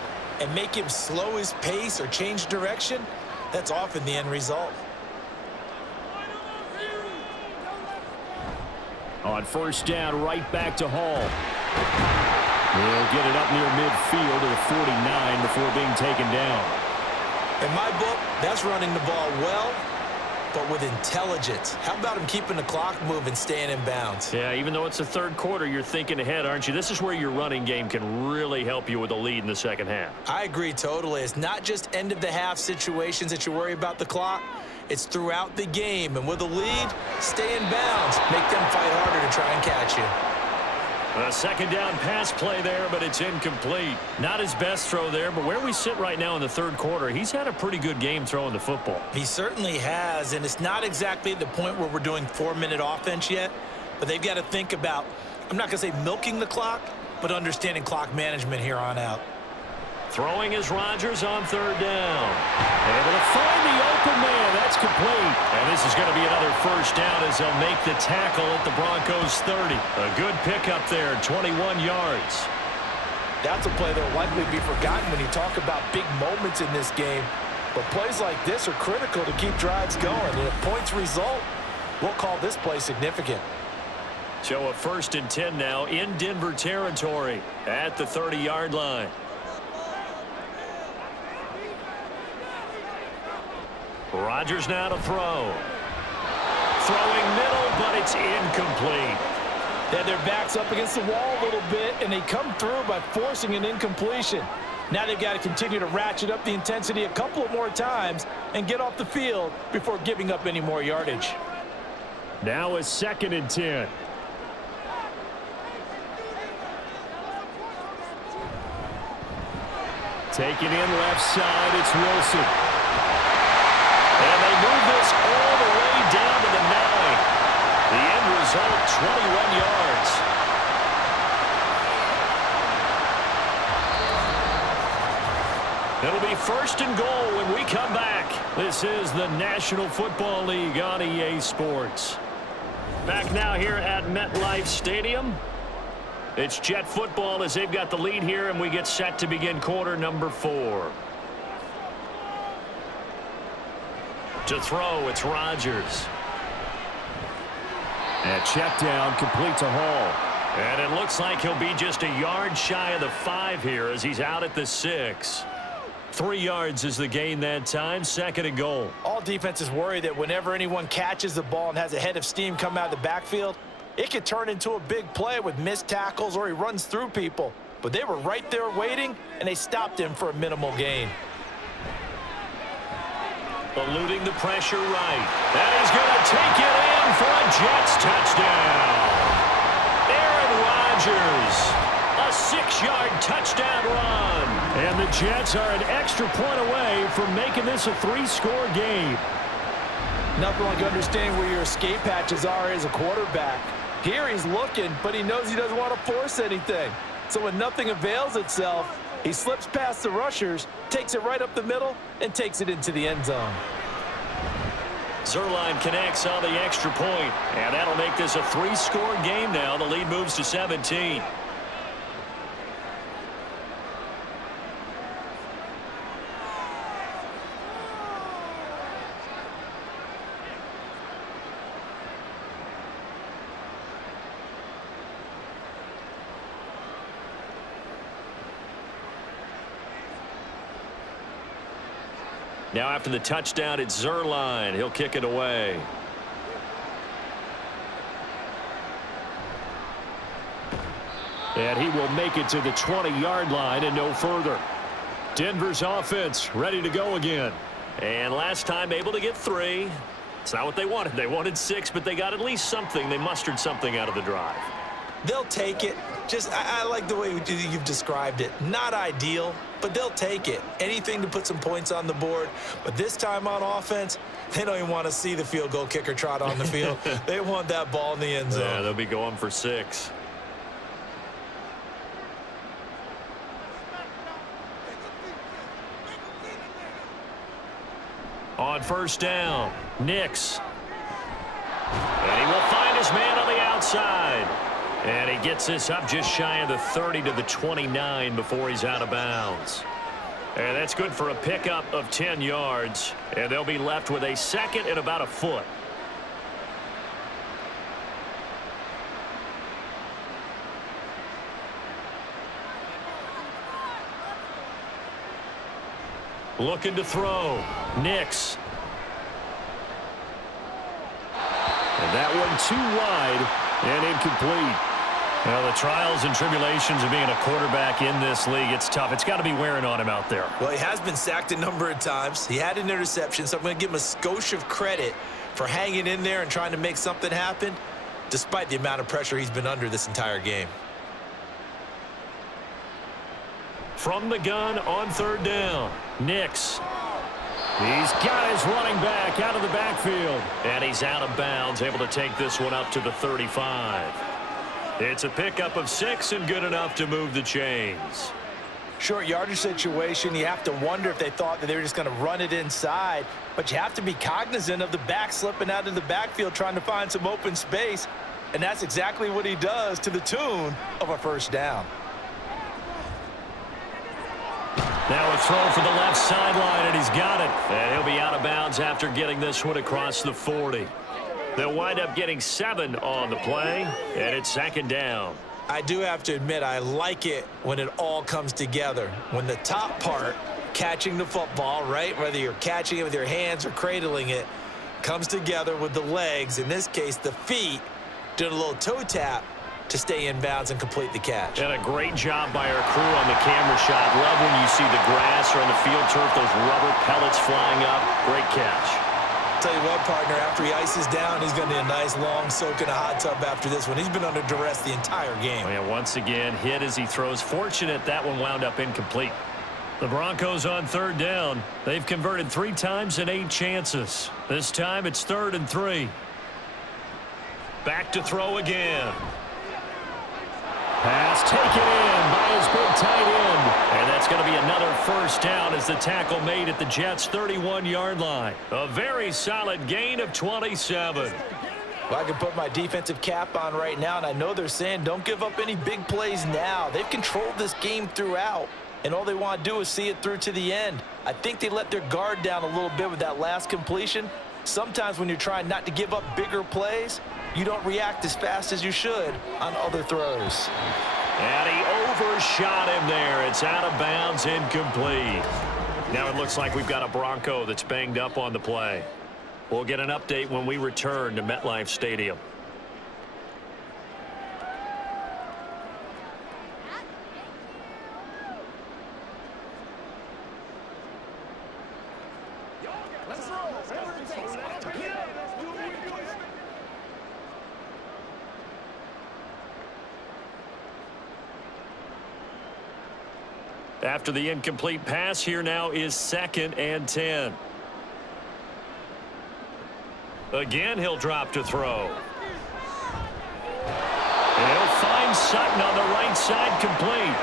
and make him slow his pace or change direction, that's often the end result. On 1st down, right back to Hall. They'll get it up near midfield to the 49 before being taken down. In my book, that's running the ball well, but with intelligence. How about him keeping the clock moving, staying in bounds? Yeah, even though it's the 3rd quarter, you're thinking ahead, aren't you? This is where your running game can really help you with a lead in the 2nd half. I agree totally. It's not just end-of-the-half situations that you worry about the clock. It's throughout the game, and with a lead, stay in bounds. Make them fight harder to try and catch you. A 2nd down pass play there, but it's incomplete. Not his best throw there, but where we sit right now in the 3rd quarter, he's had a pretty good game throwing the football. He certainly has, and it's not exactly the point where we're doing 4-minute offense yet, but they've got to think about, I'm not going to say milking the clock, but understanding clock management here on out. Throwing is Rodgers on 3rd down. Able to find the open man. That's complete. And this is going to be another 1st down as they'll make the tackle at the Broncos 30. A good pickup there, 21 yards. That's a play that will likely be forgotten when you talk about big moments in this game. But plays like this are critical to keep drives going. And if points result, we'll call this play significant. So a 1st and 10 now in Denver territory at the 30-yard line. Rodgers now to throw. Throwing middle, but it's incomplete. They had their backs up against the wall a little bit, and they come through by forcing an incompletion. Now they've got to continue to ratchet up the intensity a couple of more times and get off the field before giving up any more yardage. Now a 2nd and 10. Taking in left side, it's Wilson. And they move this all the way down to the 9. The end result, 21 yards. It'll be 1st and goal when we come back. This is the National Football League on EA Sports. Back now here at MetLife Stadium. It's Jet football as they've got the lead here, and we get set to begin quarter number 4. To throw, it's Rodgers. And check down, complete to Hall. And it looks like he'll be just a yard shy of the 5 here as he's out at the 6. 3 yards is the gain that time, 2nd and goal. All defenses worry that whenever anyone catches the ball and has a head of steam come out of the backfield, it could turn into a big play with missed tackles or he runs through people. But they were right there waiting, and they stopped him for a minimal gain. Eluding the pressure right. And he's going to take it in for a Jets touchdown. Aaron Rodgers, a 6-yard touchdown run. And the Jets are an extra point away from making this a 3-score game. Nothing like understanding where your escape hatches are as a quarterback. Here he's looking, but he knows he doesn't want to force anything. So when nothing avails itself, he slips past the rushers, takes it right up the middle, and takes it into the end zone. Zuerlein connects on the extra point, and that'll make this a 3-score game now. The lead moves to 17. Now after the touchdown, it's Zuerlein. He'll kick it away. And he will make it to the 20-yard line and no further. Denver's offense ready to go again. And last time able to get 3. It's not what they wanted. They wanted 6, but they got at least something. They mustered something out of the drive. They'll take it. I like the way you've described it. Not ideal, but they'll take it. Anything to put some points on the board. But this time on offense, they don't even want to see the field goal kicker trot on the field. They want that ball in the end zone. Yeah, they'll be going for 6. On first down, Nix. And he will find his man on the outside. And he gets this up just shy of the 30 to the 29 before he's out of bounds. And that's good for a pickup of 10 yards. And they'll be left with a 2nd and about a foot. Looking to throw. Nix. And that one too wide and incomplete. Well, the trials and tribulations of being a quarterback in this league, it's tough. It's got to be wearing on him out there. Well, he has been sacked a number of times. He had an interception, so I'm going to give him a skosh of credit for hanging in there and trying to make something happen, despite the amount of pressure he's been under this entire game. From the gun on third down, Nix. He's got his running back out of the backfield. And he's out of bounds, able to take this one up to the 35. It's a pickup of 6 and good enough to move the chains. Short yardage situation, you have to wonder if they thought that they were just going to run it inside. But you have to be cognizant of the back slipping out of the backfield trying to find some open space. And that's exactly what he does to the tune of a first down. Now a throw for the left sideline, and he's got it. And he'll be out of bounds after getting this one across the 40. They'll wind up getting 7 on the play, and it's 2nd down. I do have to admit, I like it when it all comes together. When the top part, catching the football, right, whether you're catching it with your hands or cradling it, comes together with the legs, in this case the feet, doing a little toe tap to stay in bounds and complete the catch. And a great job by our crew on the camera shot. Love when you see the grass or on the field turf, those rubber pellets flying up. Great catch. Tell you what, partner, after he ices down, he's going to need a nice long soak in a hot tub after this one. He's been under duress the entire game. Oh, yeah, once again, hit as he throws. Fortunate that one wound up incomplete. The Broncos on third down. They've converted 3 times in 8 chances. This time it's 3rd and 3. Back to throw again. Pass taken in by his big tight end. And that's going to be another first down as the tackle made at the Jets' 31-yard line. A very solid gain of 27. Well, I can put my defensive cap on right now, and I know they're saying don't give up any big plays now. They've controlled this game throughout, and all they want to do is see it through to the end. I think they let their guard down a little bit with that last completion. Sometimes when you're trying not to give up bigger plays, you don't react as fast as you should on other throws. And he overshot him there. It's out of bounds, incomplete. Now it looks like we've got a Bronco that's banged up on the play. We'll get an update when we return to MetLife Stadium. Let's roll. After the incomplete pass, here now is 2nd and 10. Again, he'll drop to throw. He'll find Sutton on the right side, complete.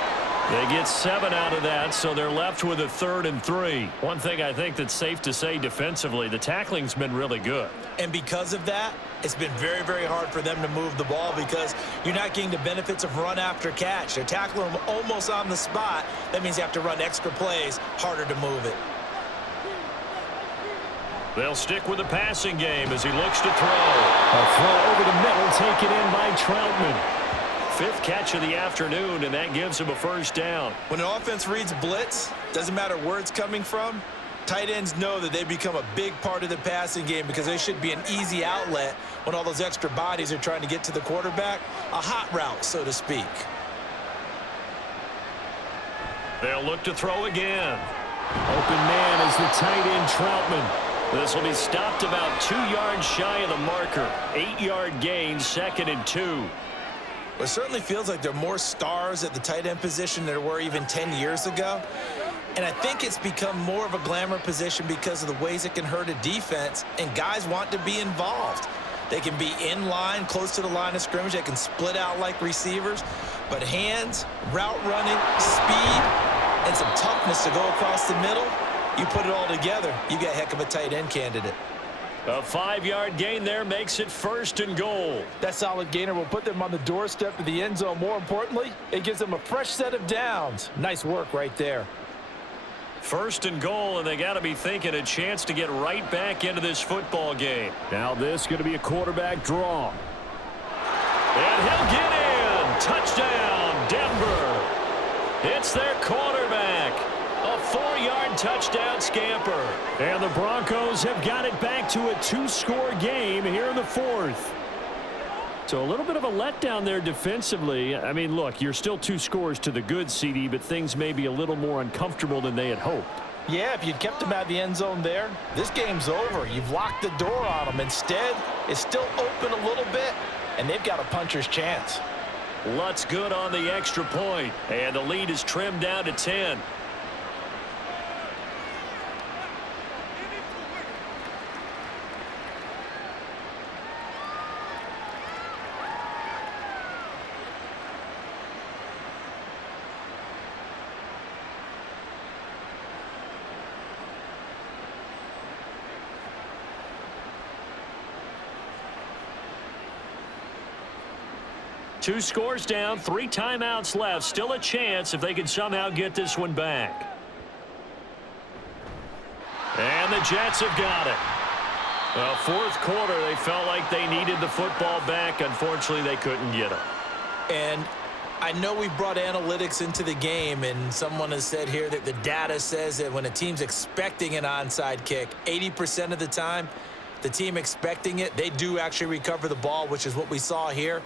They get 7 out of that, so they're left with a 3rd and 3. One thing I think that's safe to say defensively, the tackling's been really good. And because of that, it's been very, very hard for them to move the ball because you're not getting the benefits of run after catch. They're tackling them almost on the spot. That means you have to run extra plays, harder to move it. They'll stick with the passing game as he looks to throw. A throw over the middle taken in by Troutman. 5th catch of the afternoon, and that gives him a 1st down. When an offense reads blitz, doesn't matter where it's coming from, tight ends know that they become a big part of the passing game because they should be an easy outlet when all those extra bodies are trying to get to the quarterback. A hot route, so to speak. They'll look to throw again. Open man is the tight end Troutman. This will be stopped about 2 yards shy of the marker. 8-yard gain, 2nd and 2. It certainly feels like there are more stars at the tight end position than there were even 10 years ago. And I think it's become more of a glamour position because of the ways it can hurt a defense, and guys want to be involved. They can be in line, close to the line of scrimmage. They can split out like receivers. But hands, route running, speed, and some toughness to go across the middle, you put it all together, you got a heck of a tight end candidate. A 5-yard gain there makes it 1st and goal. That solid gainer will put them on the doorstep of the end zone. More importantly, it gives them a fresh set of downs. Nice work right there. 1st and goal, and they got to be thinking a chance to get right back into this football game. Now this is going to be a quarterback draw. And he'll get in. Touchdown, Denver. It's their quarterback. A 4-yard touchdown scamper. And the Broncos have got it back to a 2-score game here in the 4th. So a little bit of a letdown there defensively. I mean, look, you're still 2 scores to the good, CD, but things may be a little more uncomfortable than they had hoped. Yeah, if you'd kept them out of the end zone there, this game's over. You've locked the door on them. Instead, it's still open a little bit, and they've got a puncher's chance. Lutz good on the extra point, and the lead is trimmed down to 10. Two scores down, 3 timeouts left. Still a chance if they can somehow get this one back. And the Jets have got it. Well, 4th quarter, they felt like they needed the football back. Unfortunately, they couldn't get it. And I know we brought analytics into the game, and someone has said here that the data says that when a team's expecting an onside kick, 80% of the time, the team expecting it, they do actually recover the ball, which is what we saw here.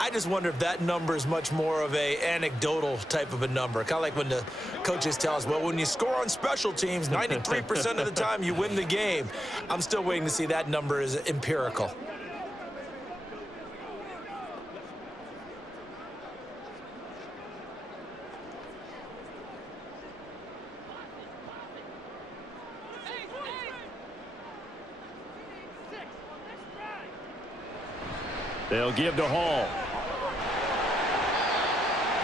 I just wonder if that number is much more of a anecdotal type of a number. Kind of like when the coaches tell us, well, when you score on special teams, 93% of the time you win the game. I'm still waiting to see that number is empirical. They'll give to Hall.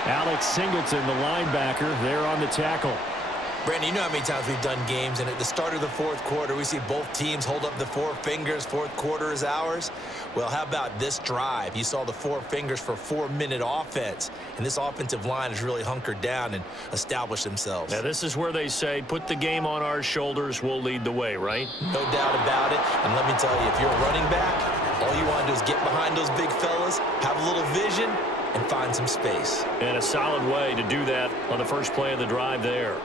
Alex Singleton, the linebacker, there on the tackle. Brandon, you know how many times we've done games, and at the start of the 4th quarter, we see both teams hold up the 4 fingers, 4th quarter is ours. Well, how about this drive? You saw the 4 fingers for 4-minute offense, and this offensive line has really hunkered down and established themselves. Now, this is where they say, put the game on our shoulders, we'll lead the way, right? No doubt about it, and let me tell you, if you're a running back, all you want to do is get behind those big fellas, have a little vision, and find some space. And a solid way to do that on the first play of the drive there.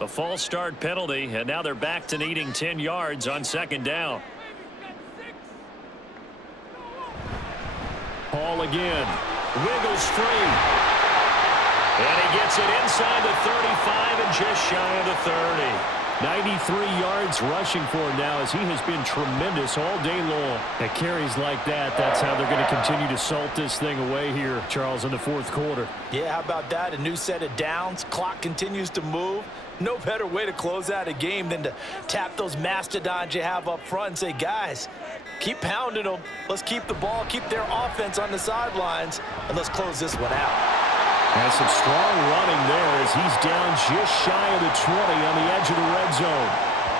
A false start penalty, and now they're back to needing 10 yards on 2nd down. Hall again. Wiggles free. And he gets it inside the 35 and just shy of the 30. 93 yards rushing for him now as he has been tremendous all day long. At carries like that, that's how they're going to continue to salt this thing away here, Charles, in the fourth quarter. Yeah, how about that? A new set of downs. Clock continues to move. No better way to close out a game than to tap those mastodons you have up front and say, guys, keep pounding them. Let's keep the ball, keep their offense on the sidelines, and let's close this one out. Has some strong running there as he's down just shy of the 20 on the edge of the red zone.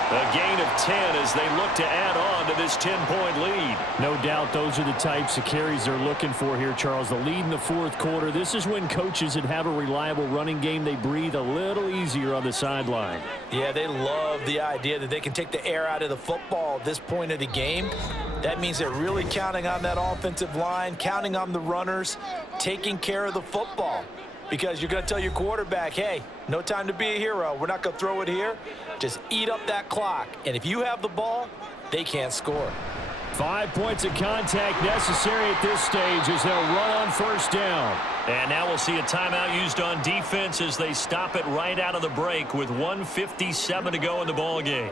A gain of 10 as they look to add on to this 10-point lead. No doubt those are the types of carries they're looking for here, Charles. The lead in the fourth quarter. This is when coaches that have a reliable running game, they breathe a little easier on the sideline. Yeah, they love the idea that they can take the air out of the football at this point of the game. That means they're really counting on that offensive line, counting on the runners, taking care of the football. Because you're going to tell your quarterback, hey, no time to be a hero. We're not going to throw it here. Just eat up that clock. And if you have the ball, they can't score. 5 points of contact necessary at this stage as they'll run on first down. And now we'll see a timeout used on defense as they stop it right out of the break with 1:57 to go in the ball game.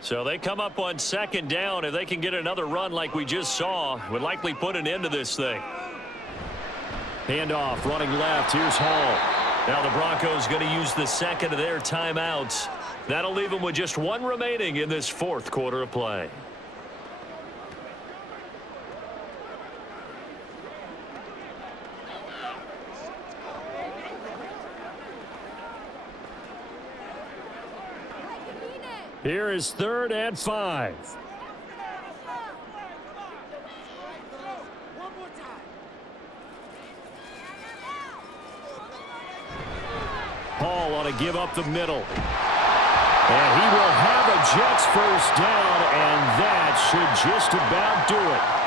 So they come up on second down. If they can get another run like we just saw, would likely put an end to this thing. Handoff, running left. Here's Hall. Now the Broncos going to use the second of their timeouts. That'll leave them with just one remaining in this fourth quarter of play. Here is 3rd and 5. Hall ought to give up the middle. And he will have a Jets first down, and that should just about do it.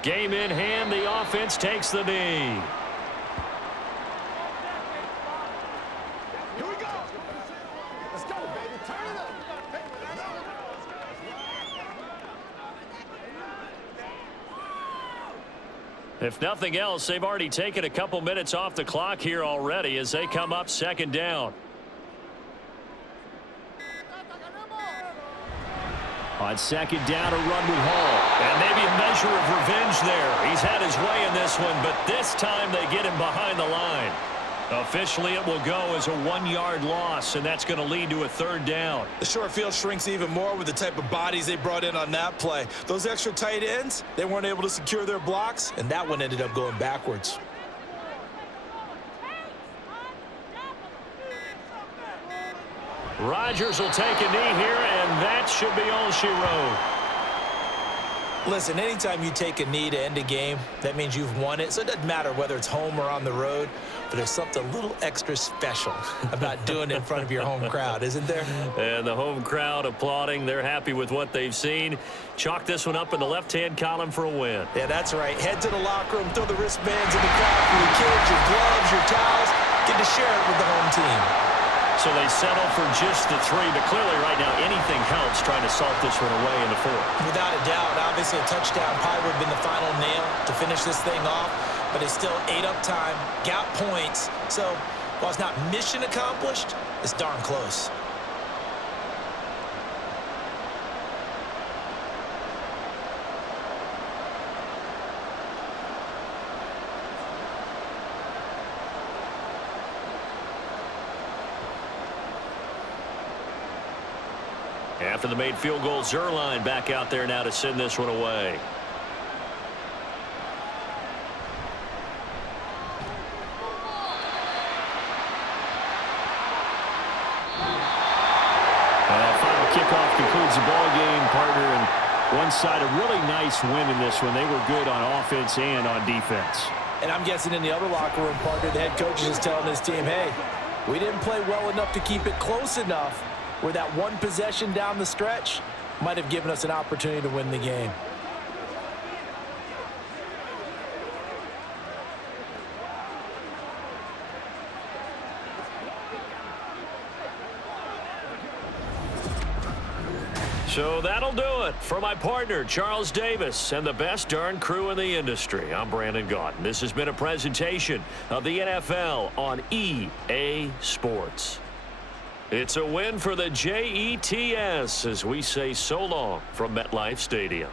Game in hand, the offense takes the knee. Here we go. Let's go, baby. Turn it up. If nothing else, they've already taken a couple minutes off the clock here already as they come up second down. On second down, a run with Hall. And maybe a measure of revenge there. He's had his way in this one, but this time they get him behind the line. Officially, it will go as a 1-yard loss, and that's going to lead to a 3rd down. The short field shrinks even more with the type of bodies they brought in on that play. Those extra tight ends, they weren't able to secure their blocks, and that one ended up going backwards. Rodgers will take a knee here, and that should be all she wrote. Listen, anytime you take a knee to end a game, that means you've won it. So it doesn't matter whether it's home or on the road, but there's something a little extra special about doing it in front of your home crowd, isn't there? And the home crowd applauding. They're happy with what they've seen. Chalk this one up in the left-hand column for a win. Yeah, that's right. Head to the locker room, throw the wristbands in the crowd for your kids, your gloves, your towels. Get to share it with the home team. So they settle for just the 3, but clearly right now anything helps trying to salt this one away in the 4th. Without a doubt, obviously a touchdown probably would have been the final nail to finish this thing off, but it's still ate up time, got points. So while it's not mission accomplished, it's darn close. After the made field goal, Zerline back out there now to send this one away. And that final kickoff concludes the ball game, partner. And one side, a really nice win in this one. They were good on offense and on defense. And I'm guessing in the other locker room, partner, the head coach is just telling his team, hey, we didn't play well enough to keep it close enough where that one possession down the stretch might have given us an opportunity to win the game. So that'll do it for my partner, Charles Davis, and the best darn crew in the industry. I'm Brandon Gaudin. This has been a presentation of the NFL on EA Sports. It's a win for the Jets as we say so long from MetLife Stadium.